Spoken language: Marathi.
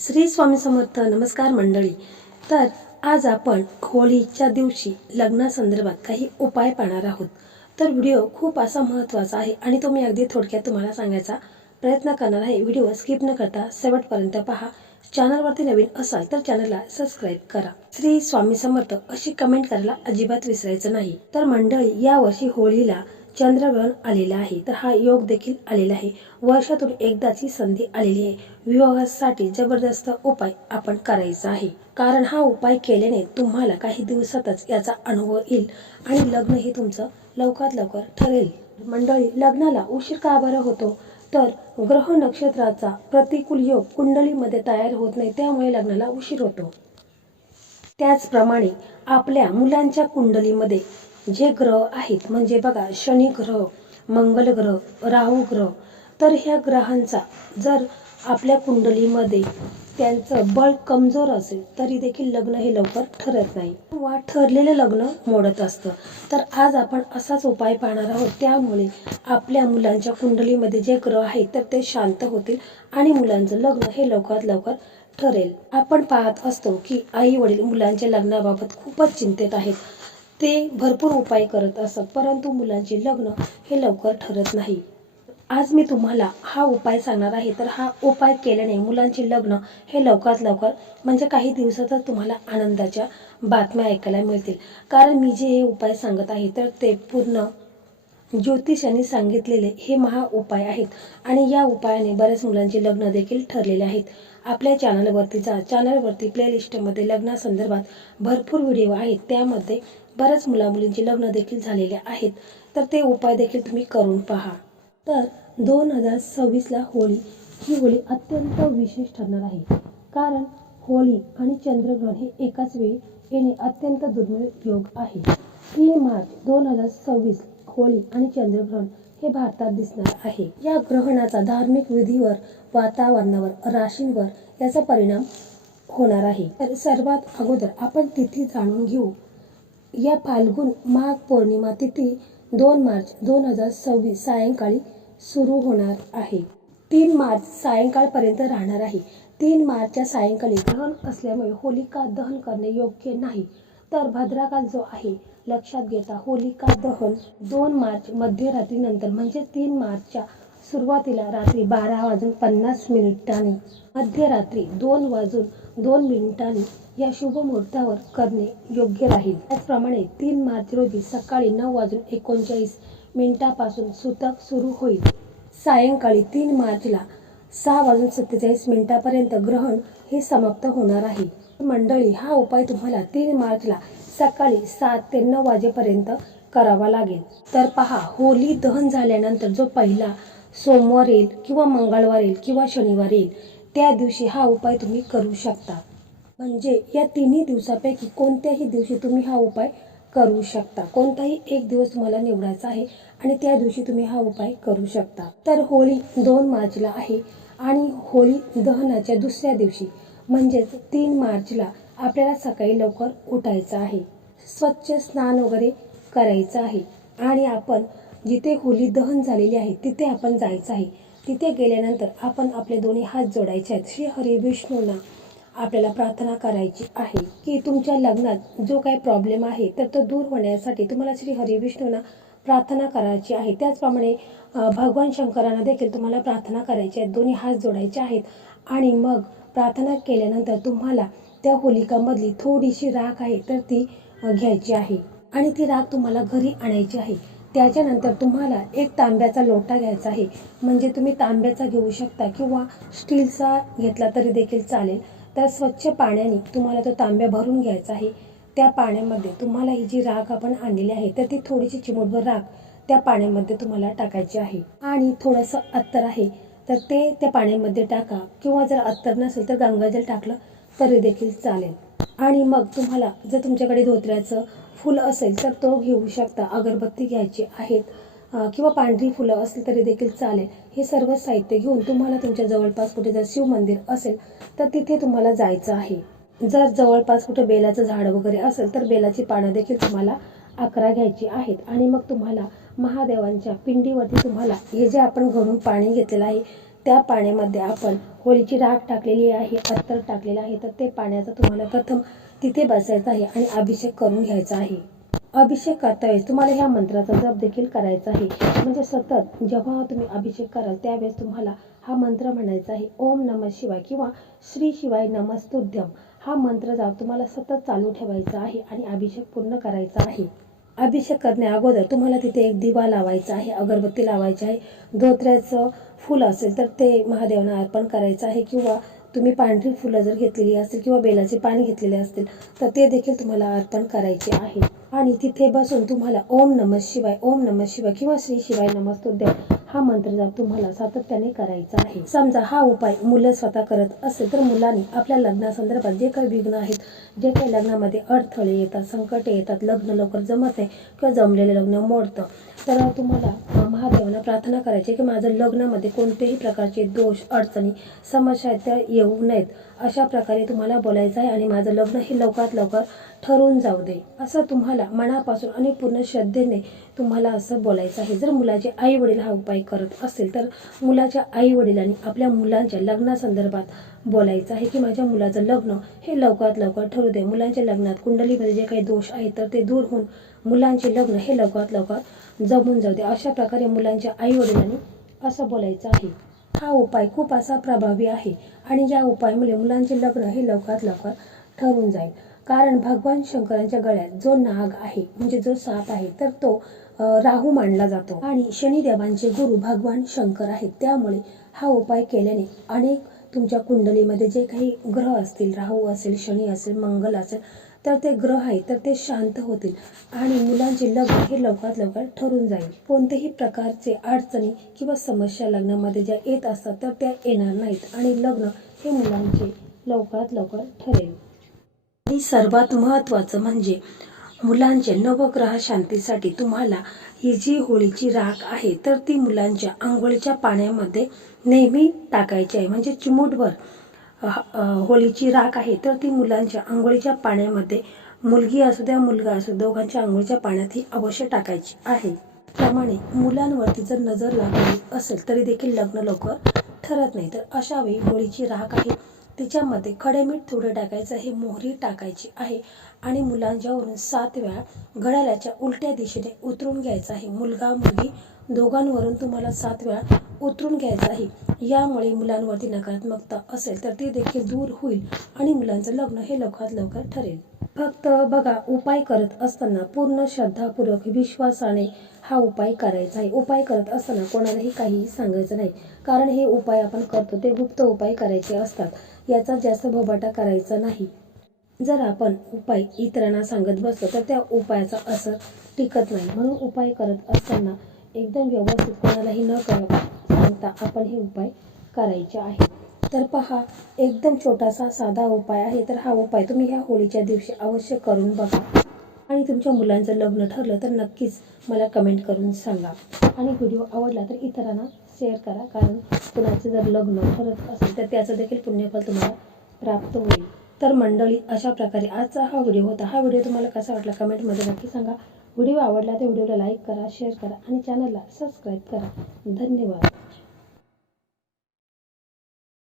श्री स्वामी समर्थ. नमस्कार मंडळी. तर आज आपण होळीच्या दिवशी लग्नासंदर्भात काही उपाय पाहणार आहोत. तर व्हिडिओ खूप असा महत्त्वाचा आहे आणि तो मी अगदी थोडक्यात तुम्हाला सांगायचा प्रयत्न करणार आहे. व्हिडिओ स्किप न करता शेवटपर्यंत पहा. चॅनलवरती नवीन असाल तर चॅनलला सबस्क्राईब करा. श्री स्वामी समर्थ अशी कमेंट करायला अजिबात विसरायचं नाही. तर मंडळी, यावर्षी होळीला चंद्रग्रहण आलेलं आहे. तर हा योग देखील आलेला आहे. वर्षातून एकदाची संधी आलेली आहे. विवाहासाठी जबरदस्त उपाय आपण करायचा आहे, कारण हा उपाय केल्याने तुम्हाला काही दिवसातच याचा अनुभव येईल आणि लग्न हे तुमचं लवकरात लवकर ठरेल. मंडळी, लग्नाला उशीर का बरं होतो? तर ग्रह नक्षत्राचा प्रतिकूल योग कुंडलीमध्ये तयार होत नाही, त्यामुळे लग्नाला उशीर होतो. त्याचप्रमाणे आपल्या मुलांच्या कुंडलीमध्ये जे ग्रह आहेत, म्हणजे बघा, शनी ग्रह, मंगल ग्रह, राहू ग्रह, तर ह्या ग्रहांचा जर आपल्या कुंडलीमध्ये त्यांचं बळ कमजोर असेल तरी देखील लग्न हे लवकर ठरत नाही वा ठरलेलं लग्न मोडत असतं. तर आज आपण असाच उपाय पाहणार आहोत. त्यामुळे आपल्या मुलांच्या कुंडलीमध्ये जे ग्रह आहेत तर ते शांत होतील आणि मुलांचं लग्न हे लवकरात लवकर ठरेल. आपण पाहत असतो की आई वडील मुलांच्या लग्नाबाबत खूपच चिंतेत आहेत. ते भरपूर उपाय करत असतात, परंतु मुलांचे लग्न हे लवकर ठरत नाही. आज मी तुम्हाला हा उपाय सांगणार आहे. तर हा उपाय केल्याने मुलांचे लग्न हे लवकरात लवकर, म्हणजे काही दिवसातच तुम्हाला आनंदाच्या बातम्या ऐकायला मिळतील. कारण मी जे हे उपाय सांगत आहे तर ते पूर्ण ज्योतिषांनी सांगितलेले हे महा उपाय आहेत आणि या उपायाने बऱ्याच मुलांचे लग्न देखील ठरलेले आहेत. आपल्या चॅनलवरती जा. चॅनलवरती प्लेलिस्टमध्ये लग्नासंदर्भात भरपूर व्हिडिओ आहेत. त्यामध्ये बऱ्याच मुलामुलींचे लग्न देखील झालेले आहेत. तर ते उपाय देखील तुम्ही करून पहा. तर 2026ला होळी ही होळी अत्यंत विशेष ठरणार आहे. कारण होळी आणि चंद्रग्रहण हे एकाच वेळी येणे अत्यंत दुर्मिळ योग आहे. 3 मार्च 2026 होळी आणि चंद्रग्रहण हे भारतात दिसणार आहे. या ग्रहणाचा धार्मिक विधीवर, वातावरणावर, राशींवर याचा परिणाम होणार आहे. तर सर्वात अगोदर आपण तिथी जाणून घेऊ. या फाल्गुन माघ पौर्णिमा तिथी 2 मार्च 2026 सायंकाळी सुरू होणार आहे. 3 मार्च सायंकाळपर्यंत राहणार आहे. 3 मार्चच्या सायंकाळी ग्रहण असल्यामुळे होलिका दहन करणे योग्य नाही. तर भद्राकाल जो आहे लक्षात घेता होलिका दहन 2 मार्च मध्यरात्रीनंतर, म्हणजे 3 मार्चच्या सुरुवातीला रात्री 12:50 मध्यरात्री 2:02 या शुभ मुहूर्तावर करणे योग्य राहील. त्याचप्रमाणे 3 मार्च रोजी सकाळी 9:39 पासून सुतक सुरू होईल. सायंकाळी 3 मार्चला 6:47 पर्यंत ग्रहण हे समाप्त होणार आहे. मंडळी, हा उपाय तुम्हाला 3 मार्चला सकाळी 7 ते 9 वाजेपर्यंत करावा लागेल. तर पहा, होली दहन झाल्यानंतर जो पहिला सोमवार येईल किंवा मंगळवार येईल किंवा शनिवार येईल, त्या दिवशी हा उपाय तुम्ही करू शकता. म्हणजे या तिन्ही दिवसापैकी कोणत्याही दिवशी तुम्ही हा उपाय करू शकता. कोणताही एक दिवस तुम्हाला निवडायचा आहे आणि त्या दिवशी तुम्ही हा उपाय करू शकता. तर होळी 2 मार्चला आहे आणि होळी दहनाच्या दुसऱ्या दिवशी म्हणजेच 3 मार्चला आपल्याला सकाळी लवकर उठायचं आहे. स्वच्छ स्नान वगैरे करायचं आहे आणि आपण जिथे होळी दहन झालेली आहे तिथे आपण जायचं आहे. तिथे गेल्यानंतर आपण आपले दोन्ही हात जोडायचे आहेत. श्री हरी विष्णूंना आपल्याला प्रार्थना करायची आहे की तुमच्या लग्नात जो काही प्रॉब्लेम आहे तर तो दूर होण्यासाठी तुम्हाला श्री हरी विष्णूंना प्रार्थना करायची आहे. त्याचप्रमाणे भगवान शंकरांना देखील तुम्हाला प्रार्थना करायची आहे. दोन्ही हात जोडायचे आहेत आणि मग प्रार्थना केल्यानंतर तुम्हाला त्या होलिकामधली थोडीशी राख आहे तर ती घ्यायची आहे आणि ती राख तुम्हाला घरी आणायची आहे. त्याच्यानंतर तुम्हाला एक तांब्याचा लोटा घ्यायचा आहे. म्हणजे तुम्ही तांब्याचा घेऊ शकता किंवा स्टीलचा घेतला तरी देखील चालेल. तर स्वच्छ पाण्याने तुम्हाला तो तांब्या भरून घ्यायचा आहे. त्या पाण्यामध्ये तुम्हाला ही जी राख आपण आणलेली आहे तर ती थोडीशी चिमूटभर राख त्या पाण्यामध्ये तुम्हाला टाकायची आहे आणि थोडंसं अत्तर आहे तर ते त्या पाण्यामध्ये टाका, किंवा जर अत्तर नसेल तर गंगाजल टाकलं तरी देखील चालेल. आणि मग तुम्हाला जर तुमच्याकडे धोत्र्याचं फुल असेल तर तो घेऊ शकता. अगरबत्ती घ्यायची आहेत किंवा पांढरी फुलं असतील तरी देखील चालेल. हे सर्व साहित्य घेऊन तुम्हाला तुमच्या जवळपास कुठे जर शिव मंदिर असेल तर तिथे तुम्हाला जायचं आहे. जर जवळपास कुठे बेलाचं झाड वगैरे असेल तर बेलाची पानं देखील तुम्हाला 11 घ्यायची आहेत. आणि मग तुम्हाला महादेवांच्या पिंडीवरती तुम्हाला हे जे आपण घरून पाणी घेतलेलं आहे त्या पाण्यामध्ये आपण होळीची राख टाकलेली आहे, अत्तर टाकलेलं आहे, तर ते पाण्याचा तुम्हाला प्रथम तिथे बसायचं आहे आणि अभिषेक करून घ्यायचा आहे. अभिषेक करता वेळेस तुम्हाला ह्या मंत्राचा जप देखील करायचा आहे. म्हणजे सतत जेव्हा तुम्ही अभिषेक कराल त्यावेळेस तुम्हाला हा मंत्र म्हणायचा आहे. ओम नमः शिवाय किंवा श्री शिवाय नमस्तुभ्यम हा मंत्र जाप तुम्हाला सतत चालू ठेवायचा आहे आणि अभिषेक पूर्ण करायचा आहे. अभिषेक करण्या अगोदर तुम्हाला तिथे एक दिवा लावायचा आहे, अगरबत्ती लावायची आहे. धोत्र्याचं फूल असेल तर ते महादेवांना अर्पण करायचं आहे किंवा तुम्ही पांढरी फुलं जर घेतलेली असतील किंवा बेलाचे पाणी घेतलेले असतील तर ते देखील तुम्हाला अर्पण करायचे आहे. आणि तिथे बसून तुम्हाला ओम नमः शिवाय, ओम नमः शिवाय किंवा श्री शिवाय नमस्तुभ्यम हा मंत्र जाप तुम्हाला सातत्याने करायचा आहे. समजा हा उपाय मुलं स्वतः करत असेल तर मुलांनी आपल्या लग्नासंदर्भात जे काही विघ्न आहेत, जे काही लग्नामध्ये अडथळे येतात, संकटे येतात, लग्न लवकर जमत नाही किंवा जमलेले लग्न मोडतं, तर तुम्हाला महादेवांना प्रार्थना करायची की माझं लग्नामध्ये कोणतेही प्रकारचे दोष, अडचणी, समस्या त्या येऊ नयेत अशा प्रकारे तुम्हाला बोलायचं आहे आणि माझं लग्न हे लवकरात लवकर ठरून जाऊ दे असं तुम्हाला मनापासून आणि पूर्ण श्रद्धेने तुम्हाला असं बोलायचं आहे. जर मुलाचे आई वडील हा उपाय करत असेल तर मुलाच्या आई वडिलांनी आपल्या मुलांच्या लग्नासंदर्भात बोलायचं आहे की माझ्या मुलाचं लग्न हे लवकरात लवकर ठरू दे. मुलांच्या लग्नात कुंडलीमध्ये जे काही दोष आहेत तर ते दूर होऊन मुलांचे लग्न हे लवकरात लवकर जमून जाऊ दे अशा प्रकारे मुलांच्या आई वडिलांनी असं बोलायचं आहे. हा उपाय खूप असा प्रभावी आहे आणि या उपायामुळे मुलांचे लग्न हे लवकरात लवकर ठरून जाईल. कारण भगवान शंकरांच्या गळ्यात जो नाग आहे म्हणजे जो साप आहे तर तो राहू मानला जातो आणि शनिदेवांचे गुरु भगवान शंकर आहेत. त्यामुळे हा उपाय केल्याने अनेक तुमच्या कुंडलीमध्ये जे काही ग्रह असतील, राहू असेल, शनी असेल, मंगल असेल, तर ते ग्रह आहेत तर ते शांत होतील आणि मुलांचे लग्न हे लवकरात लवकर ठरून जाईल. कोणत्याही प्रकारचे अडचणी किंवा समस्या लग्नामध्ये ज्या येत असतात तर त्या येणार नाहीत आणि लग्न हे मुलांचे लवकरात लवकर ठरेल. आणि सर्वात महत्त्वाचं म्हणजे मुलांच्या नवग्रह शांतीसाठी तुम्हाला ही जी होळीची राख आहे तर ती मुलांच्या अंघोळीच्या पाण्यामध्ये नेहमी टाकायची आहे. म्हणजे चिमूटभर होळीची राख आहे तर ती मुलांच्या अंघोळीच्या पाण्यामध्ये, मुलगी असू द्या मुलगा असू दोघांच्या अंघोळीच्या पाण्यात ही अवश्य टाकायची आहे. त्यामुळे मुलांवरती जर नजर लागली असेल तरी देखील लग्न लवकर ठरत नाही. तर अशा वेळी होळीची राख आहे तिच्यामध्ये खडे मीठ थोडं टाकायचं आहे, मोहरी टाकायची आहे आणि मुलांच्यावरून 7 वेळा घड्याळाच्या उलट्या दिशेने उतरून घ्यायचं आहे. मुलगा मुलगी दोघांवरून तुम्हाला 7 वेळा उतरून घ्यायचं आहे. यामुळे मुलांवरती नकारात्मकता असेल तर ती देखील दूर होईल आणि मुलांचं लग्न हे लवकरात लवकर ठरेल. फक्त बघा, उपाय करत असताना पूर्ण श्रद्धापूर्वक विश्वासाने हा उपाय करायचा आहे. उपाय करत असताना कोणालाही काही सांगायचं नाही, कारण हे उपाय आपण करतो ते गुप्त उपाय करायचे असतात. याचा जास्त बोबाटा करायचा नाही. जर आपण उपाय इतरांना सांगत बसलो तर त्या उपायाचा असर टिकत नाही. म्हणून उपाय करत असताना एकदम व्यवस्थित कोणालाही न सांगता आपण हे उपाय करायचे आहे. तर पहा, एकदम छोटासा साधा उपाय आहे. तर हा उपाय तुम्ही ह्या होळीच्या दिवशी अवश्य करून बघा आणि तुमच्या मुलांचं लग्न ठरलं तर नक्कीच मला कमेंट करून सांगा. आणि व्हिडिओ आवडला तर इतरांना शेअर करा, कारण कुणाचं जर लग्न ठरत असेल तर त्याचं देखील पुण्यफल तुम्हाला प्राप्त होईल. तर मंडळी, अशा प्रकारे आजचा हा व्हिडिओ होता. हा व्हिडिओ तुम्हाला कसा वाटला कमेंटमध्ये नक्की सांगा. व्हिडिओ आवडला तर व्हिडिओला लाईक करा, शेअर करा आणि चॅनलला सबस्क्राईब करा. धन्यवाद.